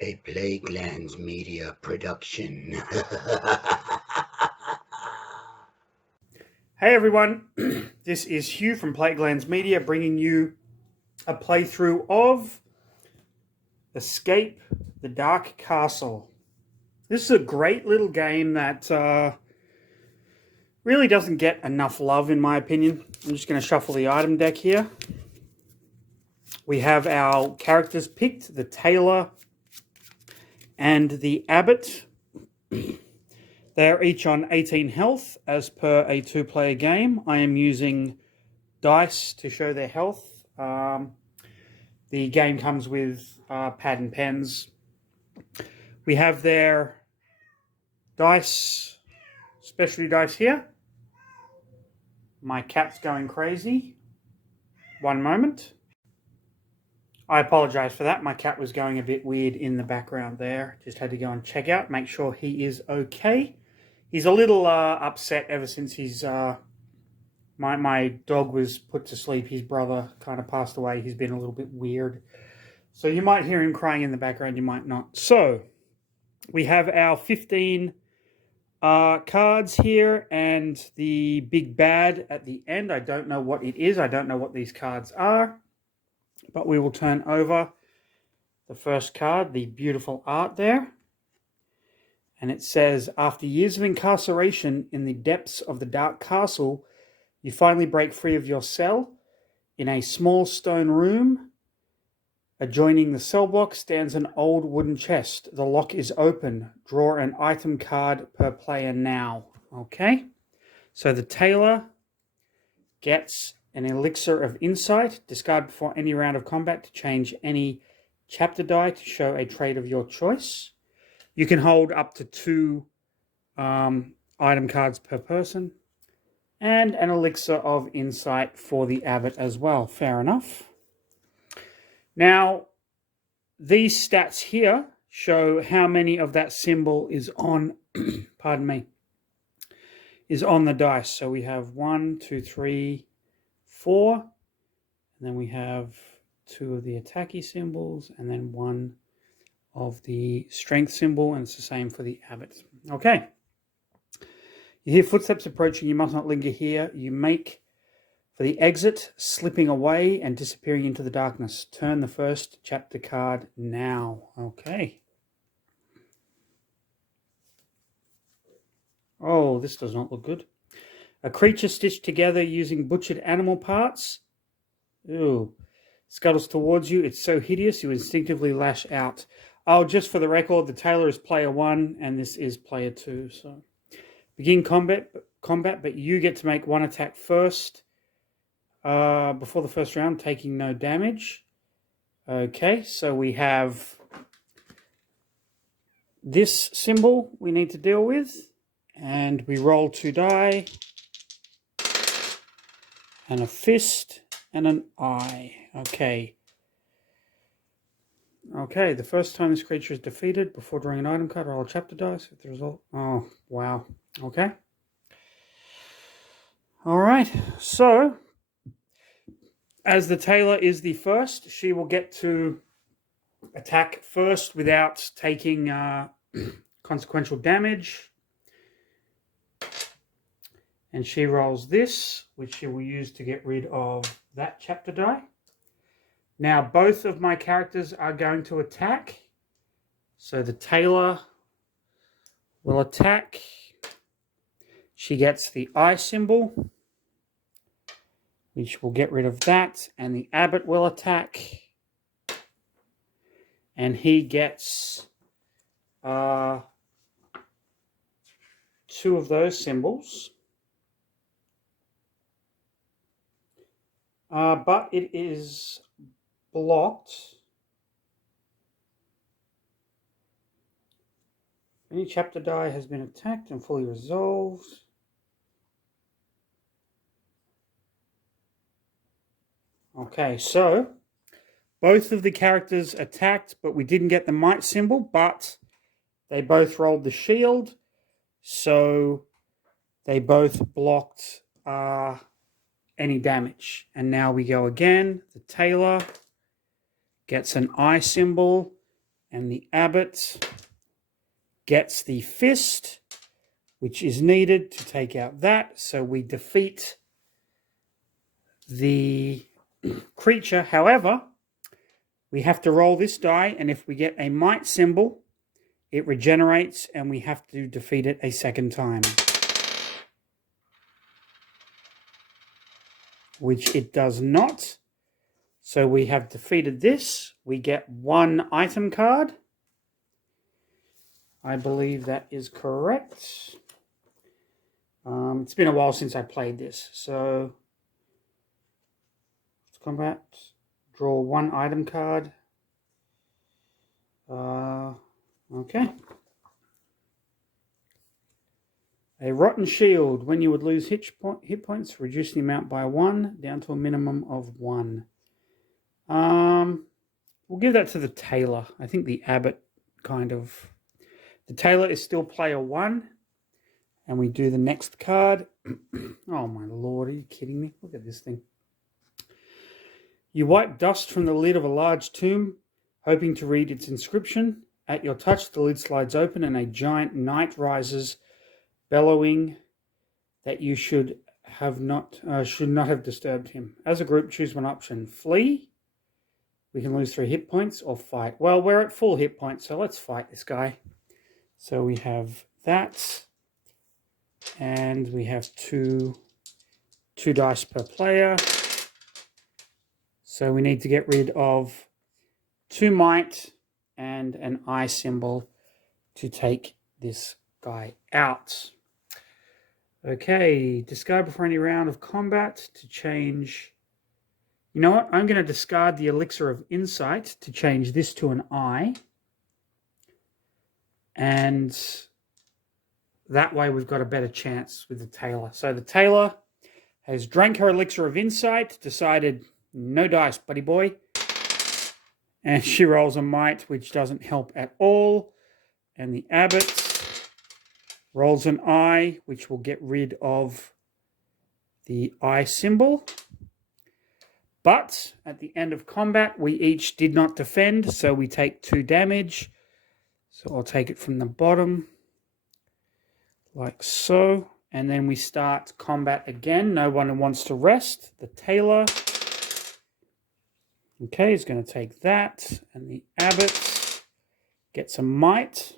A Plaguelands Media production. Hey everyone, this is Hugh from Plaguelands Media bringing you a playthrough of Escape the Dark Castle. This is a great little game that really doesn't get enough love in my opinion. I'm just going to shuffle the item deck here. We have our characters picked, the tailor and the abbot. They are each on 18 health as per a two-player game. I am using dice to show their health. The game comes with pad and pens. We have their dice, specialty dice here. My cat's going crazy. One moment. I apologize for that. My cat was going a bit weird in the background there. Just had to go and check out, make sure he is okay. He's a little upset ever since he's... My dog was put to sleep. His brother kind of passed away. He's been a little bit weird. So you might hear him crying in the background, you might not. So we have our 15 cards here and the big bad at the end. I don't know what it is. I don't know what these cards are. But we will turn over the first card, the beautiful art there. And it says, after years of incarceration in the depths of the dark castle, you finally break free of your cell. In a small stone room, adjoining the cell block, stands an old wooden chest. The lock is open. Draw an item card per player now. Okay. So the tailor gets an elixir of insight. Discard before any round of combat to change any chapter die to show a trait of your choice. You can hold up to 2 item cards per person. And an elixir of insight for the abbot as well. Fair enough. Now, these stats here show how many of that symbol is on, pardon me, is on the dice. So we have 1, 2, 3, 4. And then we have 2 of the attacky symbols and then 1 of the strength symbol. And it's the same for the abbot. Okay. You hear footsteps approaching. You must not linger here. You make for the exit, slipping away and disappearing into the darkness. Turn the first chapter card now. Okay. Oh, this does not look good. A creature stitched together using butchered animal parts. Ooh. Scuttles towards you. It's so hideous you instinctively lash out. Oh, just for the record, the tailor is player 1 and this is player 2. So begin combat, but you get to make 1 attack first before the first round, taking no damage. Okay, so we have this symbol we need to deal with. And we roll 2 die. And a fist and an eye. Okay. Okay, the first time this creature is defeated, before drawing an item card, roll a chapter dice with the result. Oh, wow. Okay. All right. So, as the tailor is the first, she will get to attack first without taking consequential damage. And she rolls this, which she will use to get rid of that chapter die. Now, both of my characters are going to attack. So the tailor will attack. She gets the eye symbol, which will get rid of that. And the abbot will attack. And he gets 2 of those symbols. But it is blocked. Any chapter die has been attacked and fully resolved. Okay, so both of the characters attacked, but we didn't get the might symbol, but they both rolled the shield, so they both blocked any damage. And now we go again. The tailor gets an eye symbol And the Abbot gets the fist, which is needed to take out that. So we defeat the creature. However, we have to roll this die, and if we get a might symbol, it regenerates, and we have to defeat it a second time. Which it does not. So we have defeated this. We get 1 item card. I believe that is correct. It's been a while since I played this. So, combat. Draw 1 item card. Okay. A Rotten Shield. When you would lose hit points, reduce the amount by 1 down to a minimum of 1. We'll give that to the tailor. I think the Abbot kind of... The tailor is still player 1. And we do the next card. Oh my lord, are you kidding me? Look at this thing. You wipe dust from the lid of a large tomb, hoping to read its inscription. At your touch, the lid slides open and a giant knight rises, bellowing that you should not have disturbed him. As a group, choose one option. Flee. We can lose 3 hit points, or fight. Well, we're at full hit points, so let's fight this guy. So we have that. And we have two dice per player. So we need to get rid of 2 might and an eye symbol to take this guy out. Okay, discard before any round of combat to change. You know what? I'm going to discard the Elixir of Insight to change this to an eye. And that way we've got a better chance with the tailor. So the tailor has drank her Elixir of Insight, decided no dice, buddy boy. And she rolls a might, which doesn't help at all. And the Abbot rolls an eye, which will get rid of the eye symbol. But at the end of combat, we each did not defend, so we take 2 damage. So I'll take it from the bottom, like so. And then we start combat again. No one wants to rest. The tailor, okay, is going to take that. And the Abbot gets a might.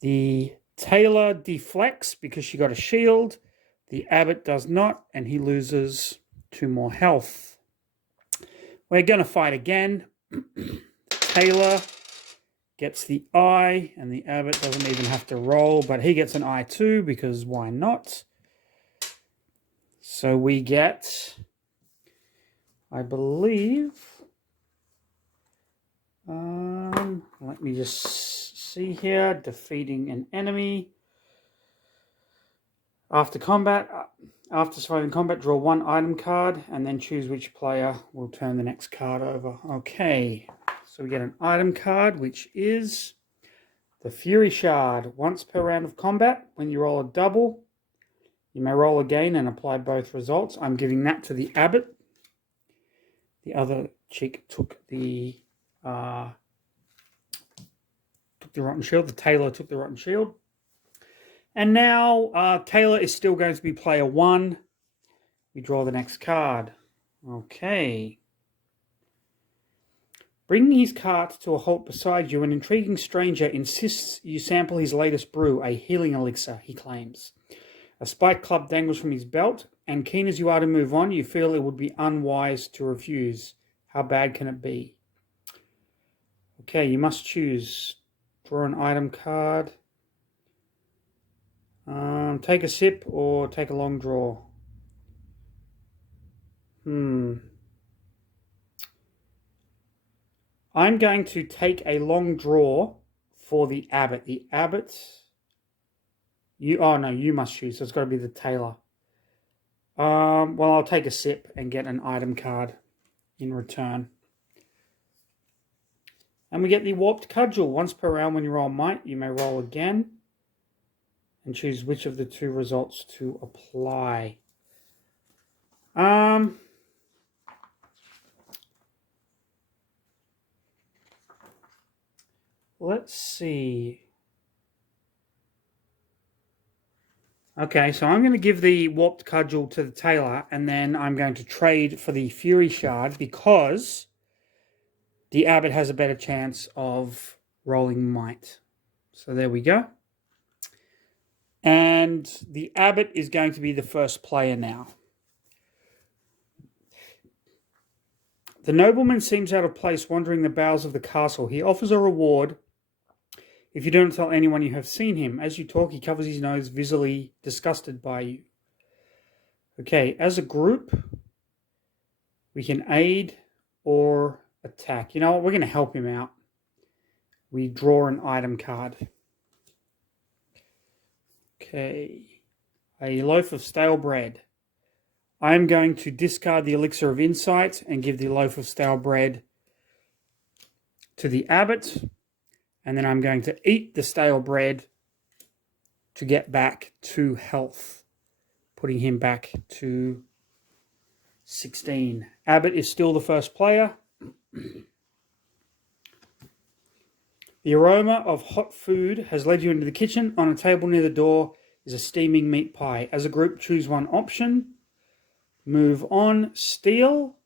The tailor deflects because she got a shield. The Abbot does not, and he loses 2 more health. We're going to fight again. Tailor gets the eye, and the Abbot doesn't even have to roll, but he gets an eye too, because why not? So we get, I believe, let me just see here, defeating an enemy. After surviving combat, draw 1 item card, and then choose which player will turn the next card over. Okay. So we get an item card, which is the Fury Shard. Once per round of combat, when you roll a double, you may roll again and apply both results. I'm giving that to the Abbot. The other chick took the Rotten Shield. The tailor took the Rotten Shield. And now tailor is still going to be player 1. We draw the next card. Okay. Bringing his cart to a halt beside you, an intriguing stranger insists you sample his latest brew, a healing elixir, he claims. A spike club dangles from his belt, and keen as you are to move on, you feel it would be unwise to refuse. How bad can it be? Okay, you must choose. Draw an item card. Take a sip or take a long draw. I'm going to take a long draw for the Abbot. The Abbot, you must choose. So it's got to be the tailor. Well, I'll take a sip and get an item card in return. And we get the Warped Cudgel. Once per round when you roll might, you may roll again and choose which of the 2 results to apply. let's see. Okay, so I'm going to give the Warped Cudgel to the tailor, and then I'm going to trade for the Fury Shard because the Abbot has a better chance of rolling Might. So there we go. And the Abbot is going to be the first player now. The nobleman seems out of place wandering the bowels of the castle. He offers a reward if you don't tell anyone you have seen him. As you talk, he covers his nose, visibly disgusted by you. Okay, as a group, we can aid or attack. You know what? We're going to help him out. We draw an item card. Okay. A loaf of stale bread. I am going to discard the Elixir of Insight and give the loaf of stale bread to the Abbot. And then I'm going to eat the stale bread to get back to health, putting him back to 16. Abbot is still the first player. The aroma of hot food has led you into the kitchen. On a table near the door is a steaming meat pie. As a group, choose one option. Move on, steal,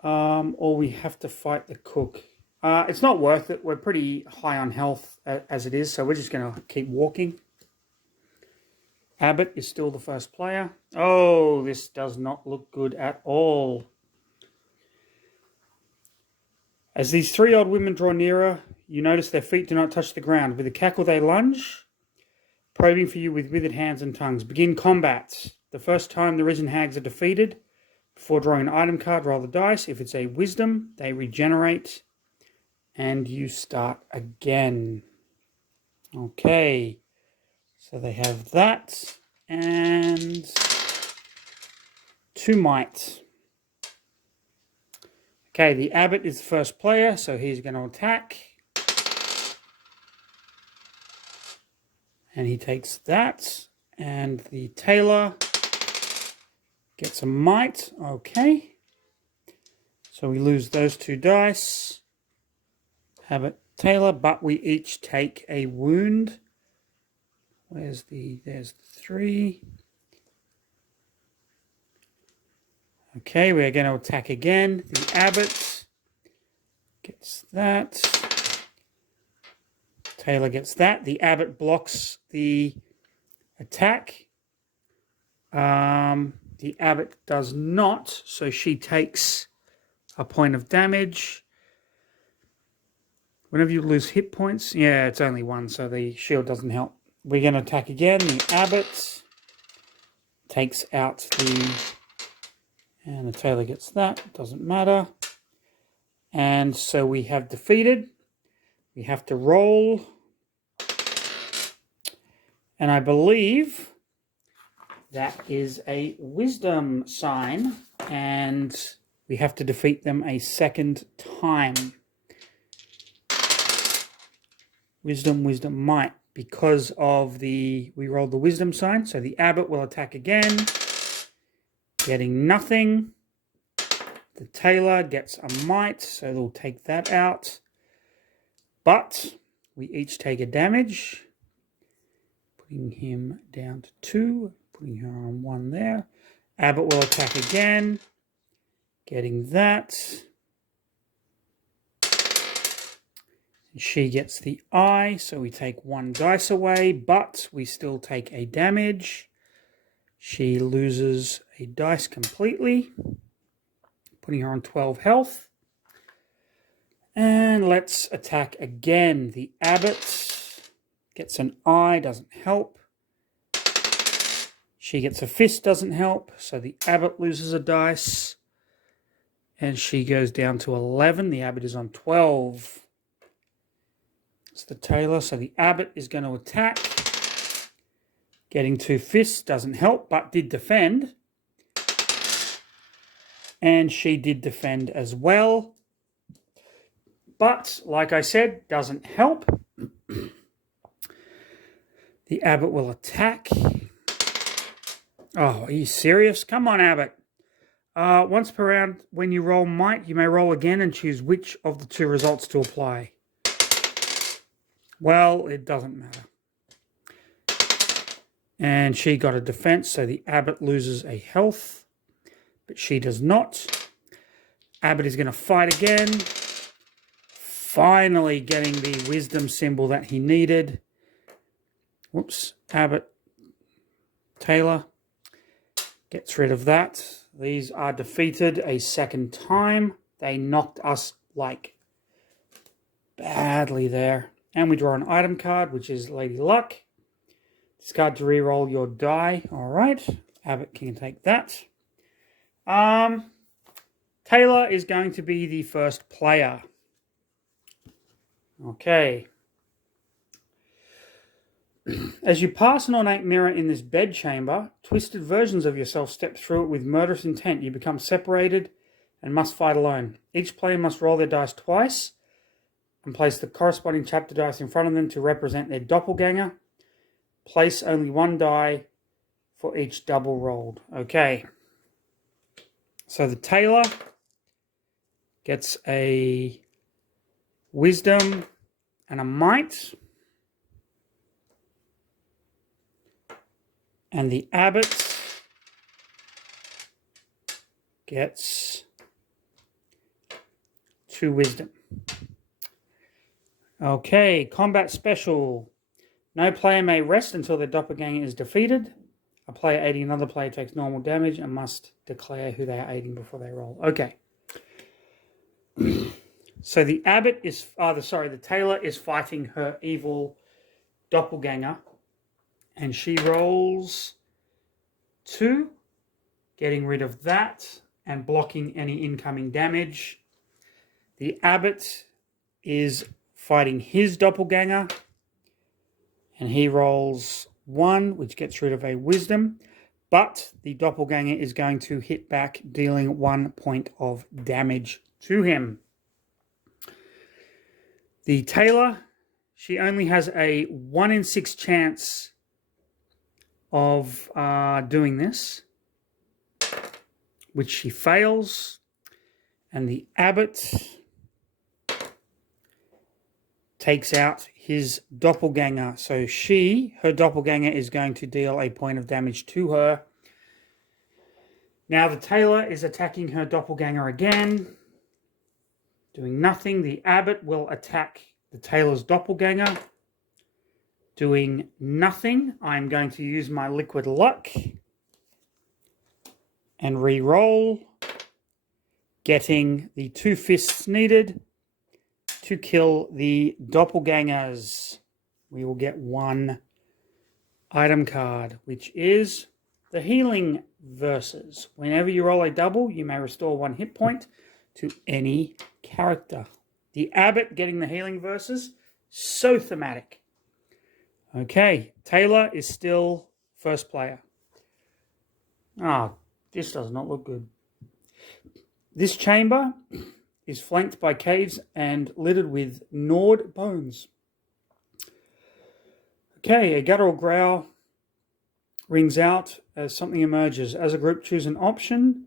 or we have to fight the cook. It's not worth it. We're pretty high on health as it is, so we're just going to keep walking. Abbot is still the first player. Oh, this does not look good at all. As these three old women draw nearer, you notice their feet do not touch the ground. With a cackle, they lunge, probing for you with withered hands and tongues. Begin combat. The first time the risen hags are defeated, before drawing an item card, roll the dice. If it's a wisdom, they regenerate, and you start again. Okay, so they have that, and 2 might. Okay, the Abbot is the first player, so he's going to attack. And he takes that, and the tailor gets a might. Okay. So we lose those 2 dice. Abbot, tailor, but we each take a wound. There's the 3. Okay, we're going to attack again. The Abbot gets that. Tailor gets that. The Abbot blocks the attack. The Abbot does not, so she takes a point of damage. Whenever you lose hit points, yeah, it's only 1, so the shield doesn't help. We're going to attack again. The Abbot takes out and the tailor gets that. Doesn't matter. And so we have defeated. We have to roll. And I believe that is a wisdom sign, and we have to defeat them a second time. Wisdom, might, because of we rolled the wisdom sign, so the Abbot will attack again, getting nothing. The tailor gets a might, so they'll take that out. But we each take a damage, putting him down to 2. Putting her on 1 there. Abbot will attack again. Getting that. And she gets the eye, so we take 1 dice away, but we still take a damage. She loses a dice completely, putting her on 12 health. And let's attack again. The Abbot gets an eye, doesn't help. She gets a fist, doesn't help. So the Abbot loses a dice. And she goes down to 11. The Abbot is on 12. It's the tailor. So the Abbot is going to attack. Getting 2 fists doesn't help, but did defend. And she did defend as well. But, like I said, doesn't help. The Abbot will attack. Oh, are you serious? Come on, Abbot. Once per round, when you roll might, you may roll again and choose which of the 2 results to apply. Well, it doesn't matter. And she got a defense, so the Abbot loses a health, but she does not. Abbot is going to fight again. Finally getting the wisdom symbol that he needed. Whoops. Abbot, tailor gets rid of that. These are defeated a second time. They knocked us like badly there. And we draw an item card, which is Lady Luck. Discard to reroll your die. All right. Abbot can take that. Tailor is going to be the first player. Okay. As you pass an ornate mirror in this bedchamber, twisted versions of yourself step through it with murderous intent. You become separated and must fight alone. Each player must roll their dice twice and place the corresponding chapter dice in front of them to represent their doppelganger. Place only one die for each double rolled. Okay. So the tailor gets a wisdom and a might. And the Abbot gets 2 wisdom. Okay, combat special. No player may rest until their doppelganger is defeated. A player aiding another player takes normal damage and must declare who they are aiding before they roll. Okay. So the Abbot is, the tailor is fighting her evil doppelganger. And she rolls 2, getting rid of that and blocking any incoming damage. The Abbot is fighting his doppelganger, and he rolls 1, which gets rid of a wisdom, but the doppelganger is going to hit back, dealing 1 point of damage to him. The tailor, she only has a 1 in 6 chance of doing this, which she fails, and the Abbot takes out his doppelganger. So her doppelganger is going to deal a point of damage to her. Now the tailor is attacking her doppelganger again, doing nothing. The Abbot will attack the tailor's doppelganger, doing nothing. I'm going to use my liquid luck and re-roll, getting the 2 fists needed to kill the doppelgangers. We will get 1 item card, which is the healing versus. Whenever you roll a double, you may restore 1 hit point to any character. The Abbot getting the healing versus, so thematic. Okay, tailor is still first player. This does not look good. This chamber is flanked by caves and littered with gnawed bones. Okay, a guttural growl rings out as something emerges. As a group, choose an option.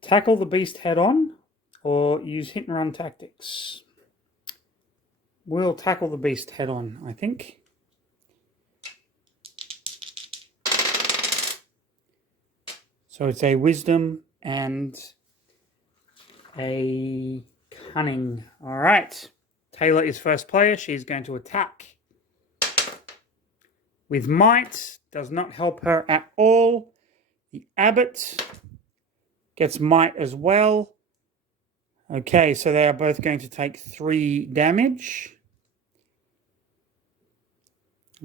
Tackle the beast head on or use hit and run tactics. We'll tackle the beast head on, I think. So it's a wisdom and a cunning. All right. Tailor is first player. She's going to attack with might. Does not help her at all. The Abbot gets might as well. Okay, so they are both going to take 3 damage.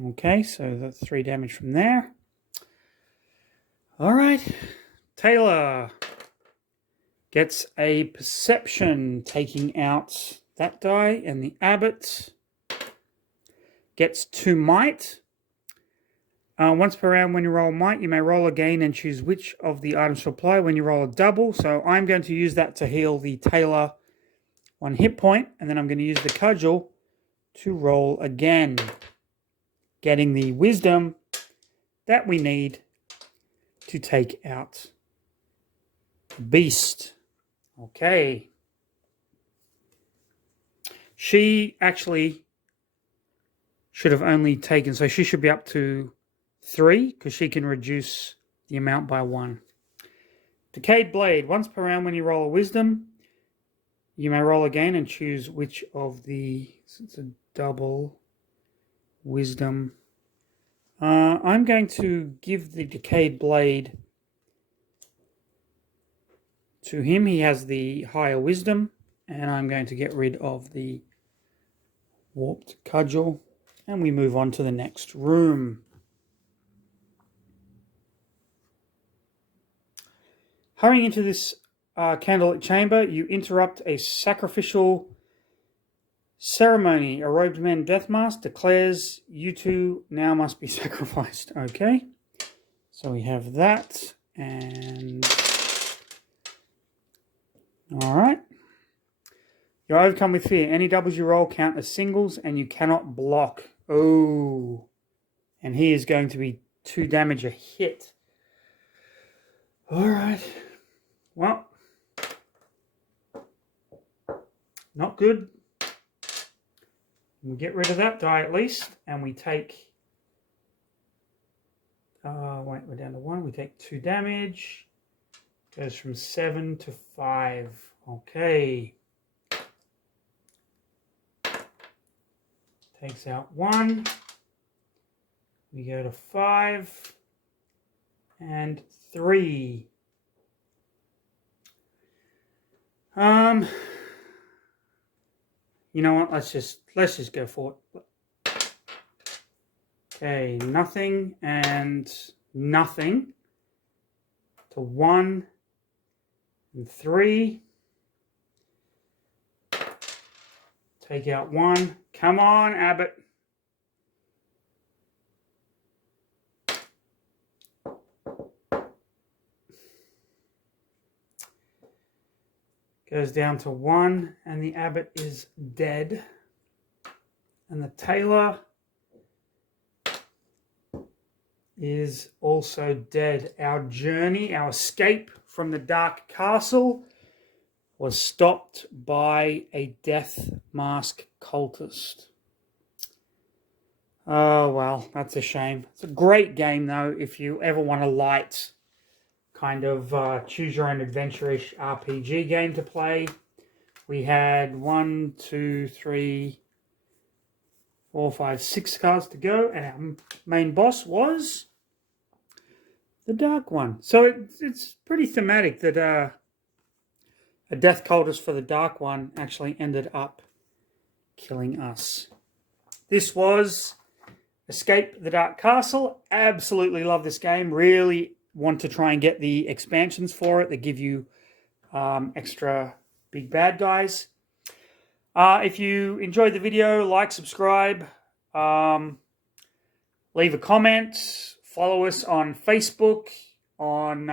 Okay, so that's 3 damage from there. All right. Tailor gets a perception, taking out that die, and the Abbot gets 2 might. Once per round, when you roll might, you may roll again and choose which of the items to apply when you roll a double. So I'm going to use that to heal the tailor 1 hit point, and then I'm going to use the cudgel to roll again, getting the wisdom that we need to take out the beast. Okay. She actually should have only taken, so she should be up to 3 because she can reduce the amount by 1. Decayed Blade. Once per round when you roll a wisdom, you may roll again and choose which of the... It's a double wisdom. I'm going to give the Decayed Blade to him. He has the higher wisdom. And I'm going to get rid of the Warped Cudgel. And we move on to the next room. Hurrying into this candlelit chamber, you interrupt a sacrificial ceremony. A robed man death mask declares you two now must be sacrificed. Okay, so we have that, and all right. You're overcome with fear. Any doubles you roll count as singles, and you cannot block. Oh, and he is going to be 2 damage a hit. All right. Well, not good. We get rid of that die at least, and we take... wait, we're down to 1. We take 2 damage. Goes from 7 to 5. Okay. Takes out 1. We go to 5. And 3. You know what? Let's just go for it. Okay, nothing and nothing. To 1 and 3. Take out 1. Come on, Abbot. Goes down to 1, and the Abbot is dead. And the tailor is also dead. Our journey, our escape from the Dark Castle was stopped by a death mask cultist. Oh, well, that's a shame. It's a great game, though, if you ever want a light kind of choose-your-own-adventure-ish RPG game to play. We had 1, 2, 3, 4, 5, 6 cards to go, and our main boss was the Dark One. So it's pretty thematic that a death cultist for the Dark One actually ended up killing us. This was Escape the Dark Castle. Absolutely love this game. Really want to try and get the expansions for it that give you extra big bad guys. If you enjoyed the video, like, subscribe, leave a comment, follow us on Facebook, on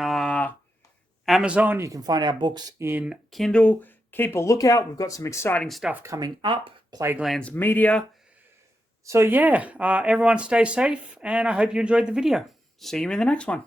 Amazon. You can find our books in Kindle. Keep a lookout. We've got some exciting stuff coming up. Plaguelands Media. So yeah, everyone stay safe, and I hope you enjoyed the video. See you in the next one.